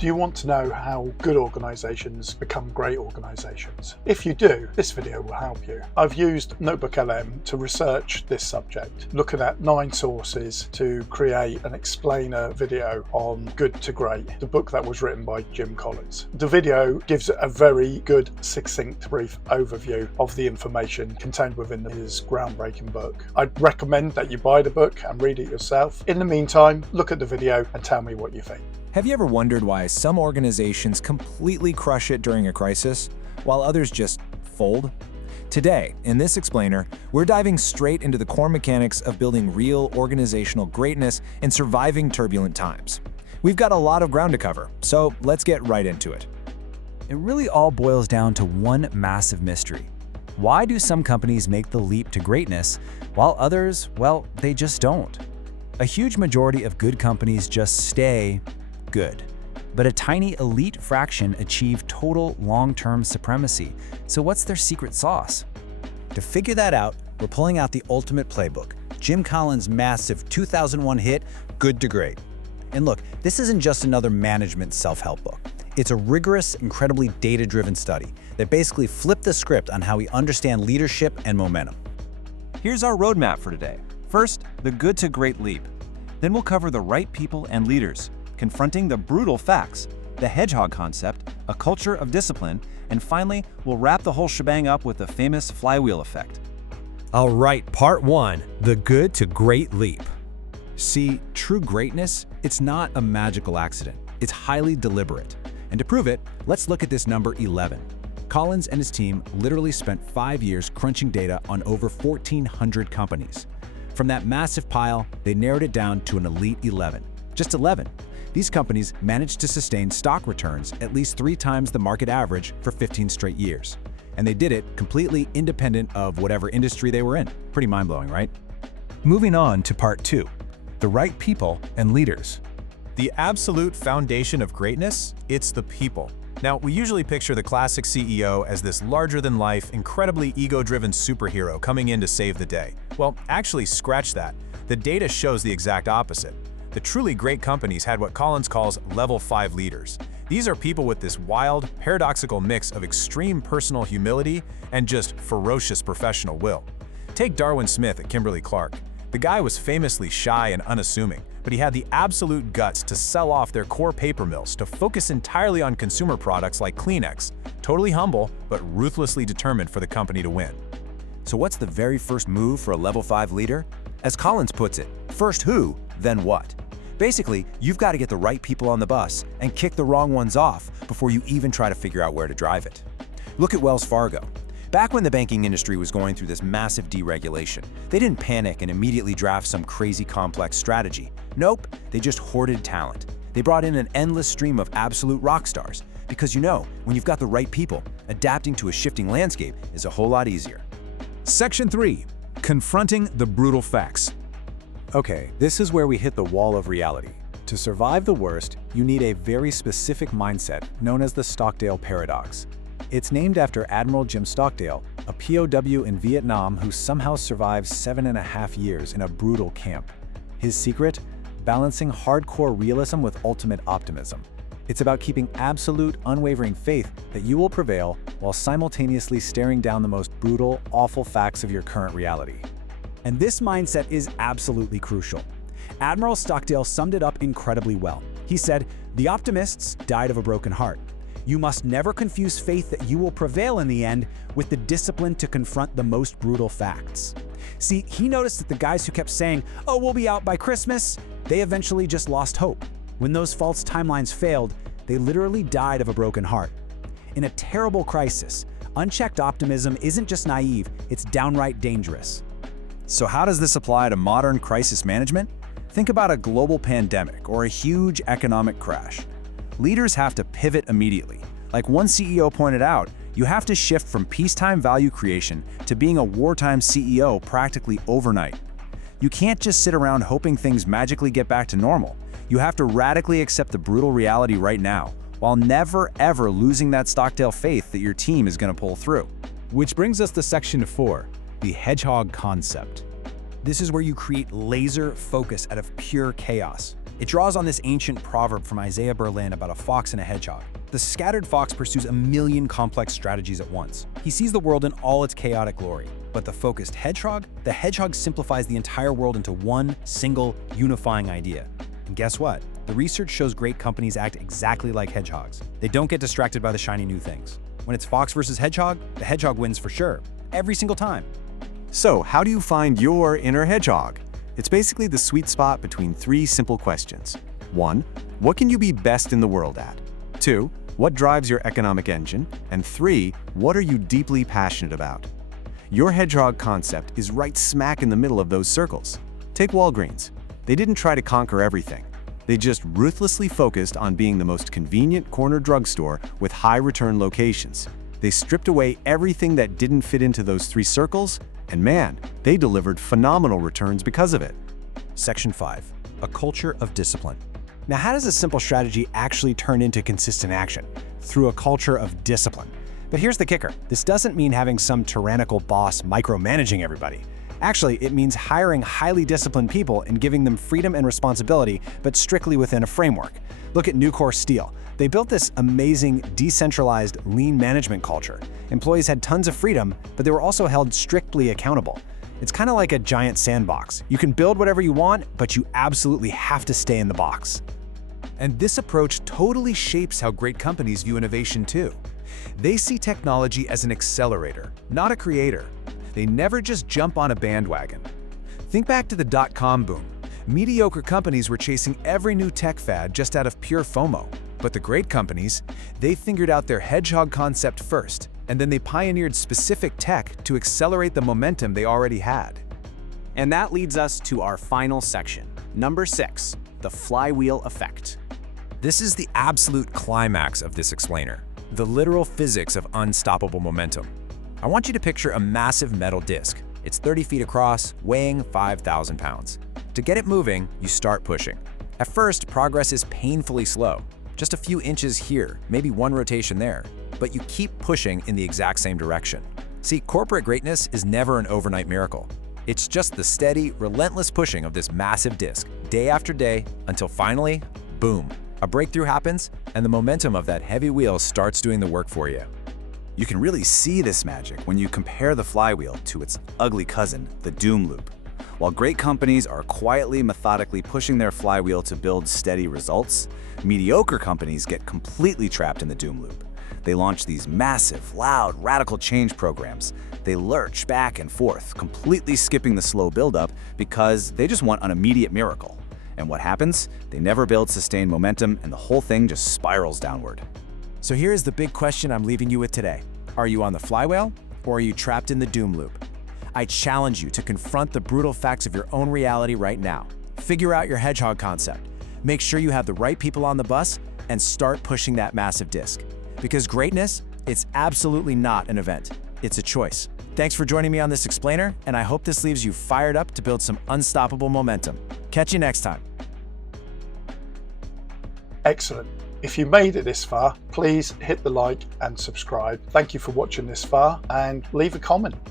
Do you want to know how good organisations become great organisations? If you do, this video will help you. I've used NotebookLM to research this subject, looking at 9 sources to create an explainer video on Good to Great, the book that was written by Jim Collins. The video gives a very good, succinct, brief overview of the information contained within his groundbreaking book. I'd recommend that you buy the book and read it yourself. In the meantime, look at the video and tell me what you think. Have you ever wondered why some organizations completely crush it during a crisis, while others just fold? Today, in this explainer, we're diving straight into the core mechanics of building real organizational greatness and surviving turbulent times. We've got a lot of ground to cover, so let's get right into it. It really all boils down to one massive mystery. Why do some companies make the leap to greatness, while others, well, they just don't? A huge majority of good companies just stay good, but a tiny elite fraction achieve total long-term supremacy. So what's their secret sauce? To figure that out, we're pulling out the ultimate playbook, Jim Collins' massive 2001 hit, Good to Great. And look, this isn't just another management self-help book. It's a rigorous, incredibly data-driven study that basically flipped the script on how we understand leadership and momentum. Here's our roadmap for today. First, the Good to Great leap. Then we'll cover the right people and leaders, confronting the brutal facts, the hedgehog concept, a culture of discipline, and finally, we'll wrap the whole shebang up with the famous flywheel effect. All right, part 1, the Good to Great leap. See, true greatness, it's not a magical accident. It's highly deliberate. And to prove it, let's look at this number 11. Collins and his team literally spent 5 years crunching data on over 1,400 companies. From that massive pile, they narrowed it down to an elite 11. Just 11. These companies managed to sustain stock returns at least 3 times the market average for 15 straight years. And they did it completely independent of whatever industry they were in. Pretty mind-blowing, right? Moving on to part 2, the right people and leaders. The absolute foundation of greatness, it's the people. Now, we usually picture the classic CEO as this larger-than-life, incredibly ego-driven superhero coming in to save the day. Well, actually, scratch that. The data shows the exact opposite. The truly great companies had what Collins calls level 5 leaders. These are people with this wild, paradoxical mix of extreme personal humility and just ferocious professional will. Take Darwin Smith at Kimberly-Clark. The guy was famously shy and unassuming, but he had the absolute guts to sell off their core paper mills to focus entirely on consumer products like Kleenex. Totally humble, but ruthlessly determined for the company to win. So what's the very first move for a level 5 leader? As Collins puts it, first who, then what? Basically, you've got to get the right people on the bus and kick the wrong ones off before you even try to figure out where to drive it. Look at Wells Fargo. Back when the banking industry was going through this massive deregulation, they didn't panic and immediately draft some crazy complex strategy. Nope, they just hoarded talent. They brought in an endless stream of absolute rock stars because when you've got the right people, adapting to a shifting landscape is a whole lot easier. Section 3, confronting the brutal facts. Okay, this is where we hit the wall of reality. To survive the worst, you need a very specific mindset known as the Stockdale Paradox. It's named after Admiral Jim Stockdale, a POW in Vietnam who somehow survived 7.5 years in a brutal camp. His secret? Balancing hardcore realism with ultimate optimism. It's about keeping absolute, unwavering faith that you will prevail while simultaneously staring down the most brutal, awful facts of your current reality. And this mindset is absolutely crucial. Admiral Stockdale summed it up incredibly well. He said, "The optimists died of a broken heart. You must never confuse faith that you will prevail in the end with the discipline to confront the most brutal facts." See, he noticed that the guys who kept saying, "Oh, we'll be out by Christmas," they eventually just lost hope. When those false timelines failed, they literally died of a broken heart. In a terrible crisis, unchecked optimism isn't just naive, it's downright dangerous. So how does this apply to modern crisis management? Think about a global pandemic or a huge economic crash. Leaders have to pivot immediately. Like one CEO pointed out, you have to shift from peacetime value creation to being a wartime CEO practically overnight. You can't just sit around hoping things magically get back to normal. You have to radically accept the brutal reality right now, while never ever losing that Stockdale faith that your team is going to pull through. Which brings us to section 4, the hedgehog concept. This is where you create laser focus out of pure chaos. It draws on this ancient proverb from Isaiah Berlin about a fox and a hedgehog. The scattered fox pursues a million complex strategies at once. He sees the world in all its chaotic glory. But the focused hedgehog? The hedgehog simplifies the entire world into one single unifying idea. And guess what? The research shows great companies act exactly like hedgehogs. They don't get distracted by the shiny new things. When it's fox versus hedgehog, the hedgehog wins for sure. Every single time. So, how do you find your inner hedgehog? It's basically the sweet spot between three simple questions. 1. What can you be best in the world at? 2. What drives your economic engine? And 3. What are you deeply passionate about? Your hedgehog concept is right smack in the middle of those circles. Take Walgreens. They didn't try to conquer everything. They just ruthlessly focused on being the most convenient corner drugstore with high return locations. They stripped away everything that didn't fit into those three circles, and man, they delivered phenomenal returns because of it. Section 5. A culture of discipline. Now, how does a simple strategy actually turn into consistent action? Through a culture of discipline. But here's the kicker. This doesn't mean having some tyrannical boss micromanaging everybody. Actually, it means hiring highly disciplined people and giving them freedom and responsibility, but strictly within a framework. Look at Nucor Steel. They built this amazing, decentralized, lean management culture. Employees had tons of freedom, but they were also held strictly accountable. It's kind of like a giant sandbox. You can build whatever you want, but you absolutely have to stay in the box. And this approach totally shapes how great companies view innovation too. They see technology as an accelerator, not a creator. They never just jump on a bandwagon. Think back to the dot-com boom. Mediocre companies were chasing every new tech fad just out of pure FOMO. But the great companies, they figured out their hedgehog concept first, and then they pioneered specific tech to accelerate the momentum they already had. And that leads us to our final section, number 6, the flywheel effect. This is the absolute climax of this explainer, the literal physics of unstoppable momentum. I want you to picture a massive metal disc. It's 30 feet across, weighing 5,000 pounds. To get it moving, you start pushing. At first, progress is painfully slow. Just a few inches here, maybe one rotation there, but you keep pushing in the exact same direction. See, corporate greatness is never an overnight miracle. It's just the steady, relentless pushing of this massive disc, day after day, until finally, boom, a breakthrough happens, and the momentum of that heavy wheel starts doing the work for you. You can really see this magic when you compare the flywheel to its ugly cousin, the doom loop. While great companies are quietly, methodically pushing their flywheel to build steady results, mediocre companies get completely trapped in the doom loop. They launch these massive, loud, radical change programs. They lurch back and forth, completely skipping the slow buildup because they just want an immediate miracle. And what happens? They never build sustained momentum, and the whole thing just spirals downward. So here is the big question I'm leaving you with today. Are you on the flywheel, or are you trapped in the doom loop? I challenge you to confront the brutal facts of your own reality right now. Figure out your hedgehog concept. Make sure you have the right people on the bus, and start pushing that massive disc. Because greatness, it's absolutely not an event. It's a choice. Thanks for joining me on this explainer, and I hope this leaves you fired up to build some unstoppable momentum. Catch you next time. Excellent. If you made it this far, please hit the like and subscribe. Thank you for watching this far, and leave a comment.